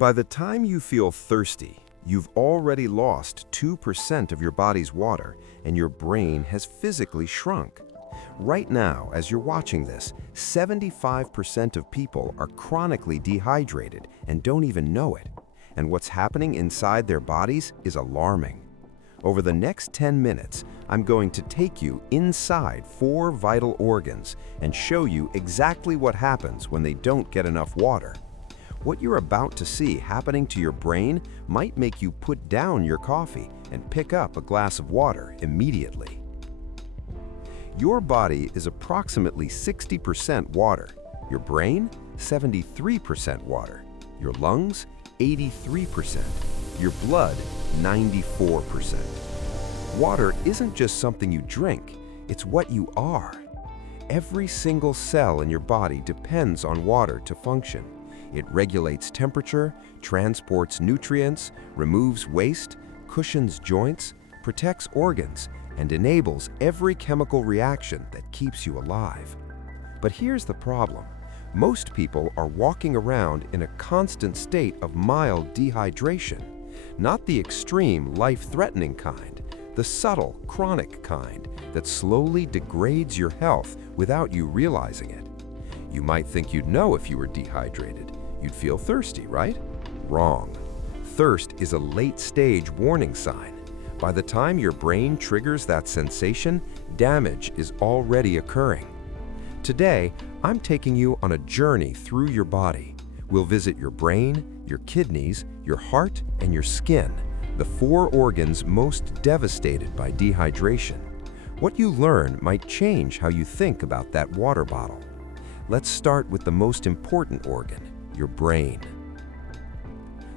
By the time you feel thirsty, you've already lost 2% of your body's water and your brain has physically shrunk. Right now, as you're watching this, 75% of people are chronically dehydrated and don't even know it. And what's happening inside their bodies is alarming. Over the next 10 minutes, I'm going to take you inside 4 vital organs and show you exactly what happens when they don't get enough water. What you're about to see happening to your brain might make you put down your coffee and pick up a glass of water immediately. Your body is approximately 60% water, your brain 73% water, your lungs 83%, your blood 94%. Water isn't just something you drink, it's what you are. Every single cell in your body depends on water to function. It regulates temperature, transports nutrients, removes waste, cushions joints, protects organs, and enables every chemical reaction that keeps you alive. But here's the problem. Most people are walking around in a constant state of mild dehydration, not the extreme, life-threatening kind, the subtle, chronic kind that slowly degrades your health without you realizing it. You might think you'd know if you were dehydrated. You'd feel thirsty, right? Wrong. Thirst is a late-stage warning sign. By the time your brain triggers that sensation, damage is already occurring. Today, I'm taking you on a journey through your body. We'll visit your brain, your kidneys, your heart, and your skin, the 4 organs most devastated by dehydration. What you learn might change how you think about that water bottle. Let's start with the most important organ, your brain.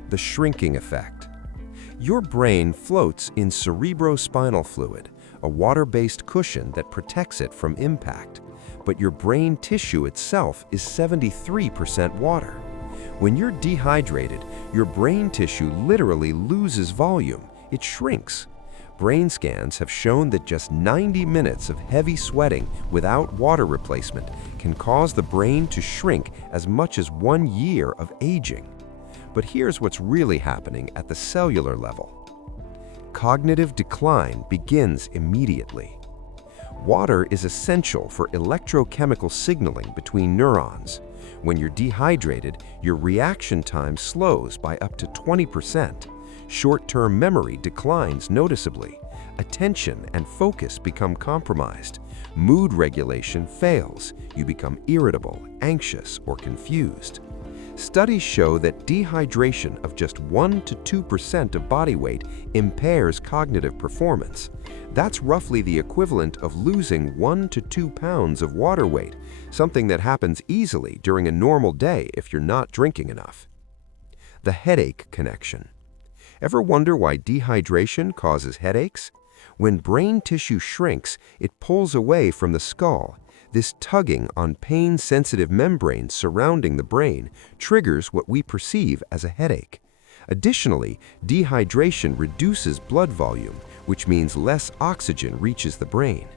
The shrinking effect. Your brain floats in cerebrospinal fluid, a water-based cushion that protects it from impact. But your brain tissue itself is 73% water. When you're dehydrated, your brain tissue literally loses volume. It shrinks. Brain scans have shown that just 90 minutes of heavy sweating without water replacement can cause the brain to shrink as much as 1 year of aging. But here's what's really happening at the cellular level. Cognitive decline begins immediately. Water is essential for electrochemical signaling between neurons. When you're dehydrated, your reaction time slows by up to 20%. Short-term memory declines noticeably. Attention and focus become compromised. Mood regulation fails. You become irritable, anxious, or confused. Studies show that dehydration of just 1 to 2% of body weight impairs cognitive performance. That's roughly the equivalent of losing 1 to 2 pounds of water weight, something that happens easily during a normal day if you're not drinking enough. The headache connection. Ever wonder why dehydration causes headaches? When brain tissue shrinks, it pulls away from the skull. This tugging on pain-sensitive membranes surrounding the brain triggers what we perceive as a headache. Additionally, dehydration reduces blood volume, which means less oxygen reaches the brain.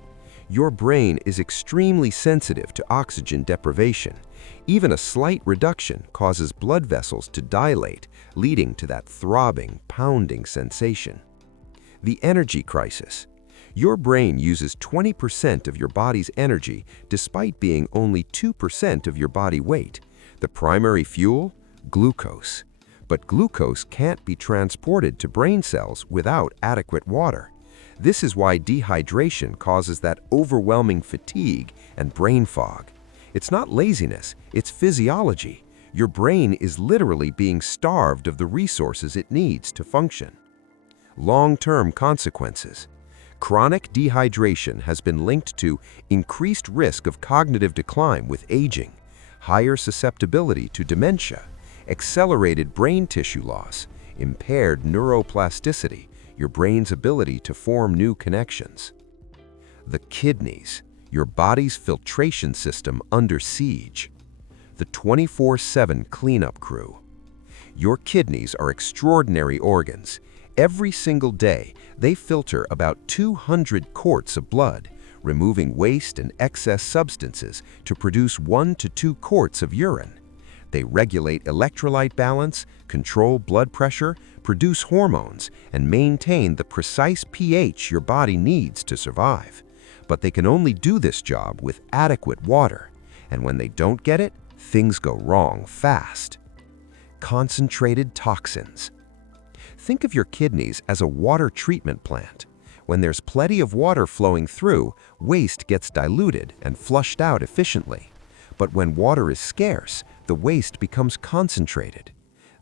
Your brain is extremely sensitive to oxygen deprivation. Even a slight reduction causes blood vessels to dilate, leading to that throbbing, pounding sensation. The energy crisis. Your brain uses 20% of your body's energy despite being only 2% of your body weight. The primary fuel? Glucose. But glucose can't be transported to brain cells without adequate water. This is why dehydration causes that overwhelming fatigue and brain fog. It's not laziness, it's physiology. Your brain is literally being starved of the resources it needs to function. Long-term consequences. Chronic dehydration has been linked to increased risk of cognitive decline with aging, higher susceptibility to dementia, accelerated brain tissue loss, impaired neuroplasticity, your brain's ability to form new connections. The kidneys, your body's filtration system under siege. The 24/7 cleanup crew. Your kidneys are extraordinary organs. Every single day, they filter about 200 quarts of blood, removing waste and excess substances to produce 1 to 2 quarts of urine. They regulate electrolyte balance, control blood pressure, produce hormones, and maintain the precise pH your body needs to survive. But they can only do this job with adequate water. And when they don't get it, things go wrong fast. Concentrated toxins. Think of your kidneys as a water treatment plant. When there's plenty of water flowing through, waste gets diluted and flushed out efficiently. But when water is scarce, the waste becomes concentrated.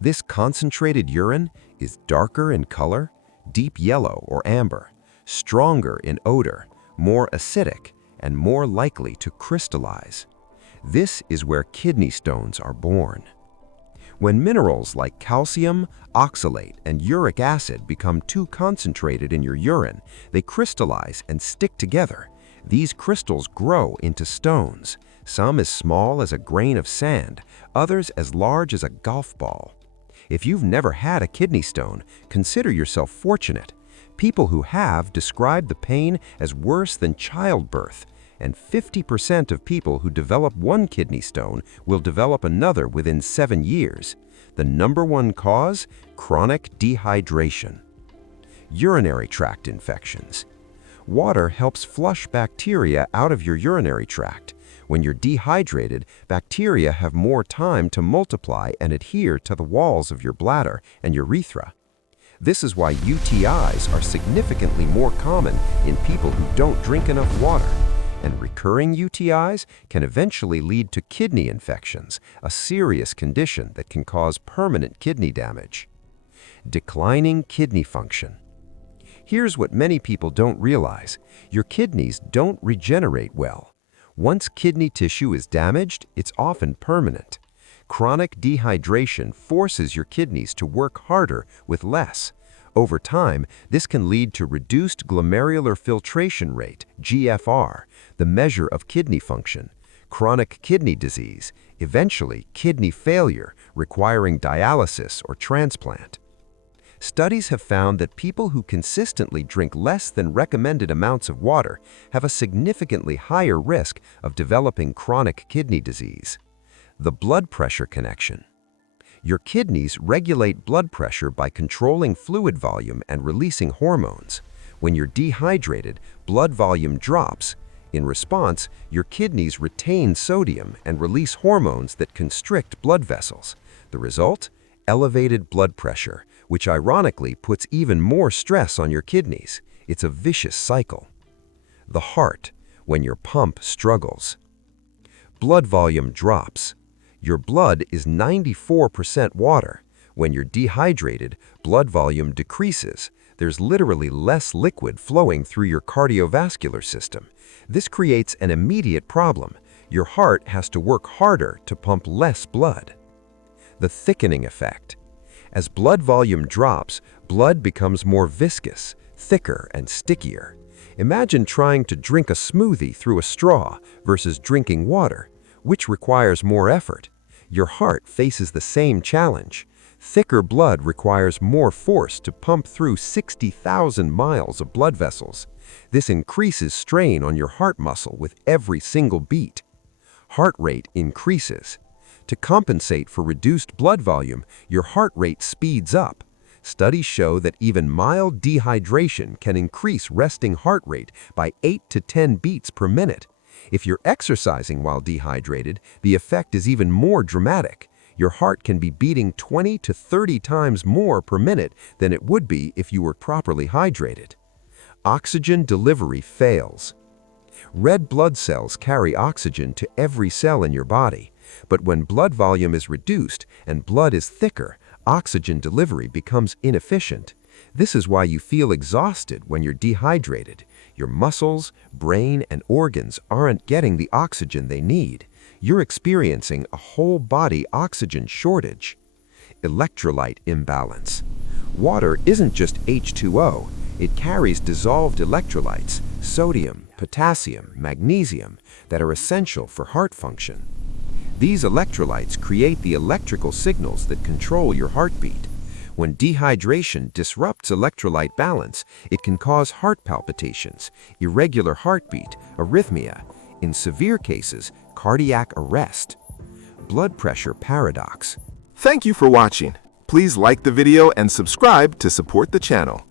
This concentrated urine is darker in color, deep yellow or amber, stronger in odor, more acidic, and more likely to crystallize. This is where kidney stones are born. When minerals like calcium, oxalate, and uric acid become too concentrated in your urine, they crystallize and stick together. These crystals grow into stones, some as small as a grain of sand, others as large as a golf ball. If you've never had a kidney stone, consider yourself fortunate. People who have describe the pain as worse than childbirth, and 50% of people who develop one kidney stone will develop another within 7 years. The #1 cause? Chronic dehydration. Urinary tract infections. Water helps flush bacteria out of your urinary tract. When you're dehydrated, bacteria have more time to multiply and adhere to the walls of your bladder and urethra. This is why UTIs are significantly more common in people who don't drink enough water. And recurring UTIs can eventually lead to kidney infections, a serious condition that can cause permanent kidney damage. Declining kidney function. Here's what many people don't realize. Your kidneys don't regenerate well. Once kidney tissue is damaged, it's often permanent. Chronic dehydration forces your kidneys to work harder with less. Over time, this can lead to reduced glomerular filtration rate, GFR, the measure of kidney function, chronic kidney disease, eventually kidney failure, requiring dialysis or transplant. Studies have found that people who consistently drink less than recommended amounts of water have a significantly higher risk of developing chronic kidney disease. The blood pressure connection. Your kidneys regulate blood pressure by controlling fluid volume and releasing hormones. When you're dehydrated, blood volume drops. In response, your kidneys retain sodium and release hormones that constrict blood vessels. The result? Elevated blood pressure, which ironically puts even more stress on your kidneys. It's a vicious cycle. The heart, when your pump struggles. Blood volume drops. Your blood is 94% water. When you're dehydrated, blood volume decreases. There's literally less liquid flowing through your cardiovascular system. This creates an immediate problem. Your heart has to work harder to pump less blood. The thickening effect. As blood volume drops, blood becomes more viscous, thicker, and stickier. Imagine trying to drink a smoothie through a straw versus drinking water. Which requires more effort? Your heart faces the same challenge. Thicker blood requires more force to pump through 60,000 miles of blood vessels. This increases strain on your heart muscle with every single beat. Heart rate increases. To compensate for reduced blood volume, your heart rate speeds up. Studies show that even mild dehydration can increase resting heart rate by 8 to 10 beats per minute. If you're exercising while dehydrated, the effect is even more dramatic. Your heart can be beating 20 to 30 times more per minute than it would be if you were properly hydrated. Oxygen delivery fails. Red blood cells carry oxygen to every cell in your body. But when blood volume is reduced and blood is thicker, oxygen delivery becomes inefficient. This is why you feel exhausted when you're dehydrated. Your muscles, brain, and organs aren't getting the oxygen they need. You're experiencing a whole body oxygen shortage. Electrolyte imbalance. Water isn't just H2O. It carries dissolved electrolytes, sodium, potassium, magnesium, that are essential for heart function. These electrolytes create the electrical signals that control your heartbeat. When dehydration disrupts electrolyte balance, it can cause heart palpitations, irregular heartbeat, arrhythmia, in severe cases, cardiac arrest. blood pressure paradox. Thank you for watching. Please like the video and subscribe to support the channel.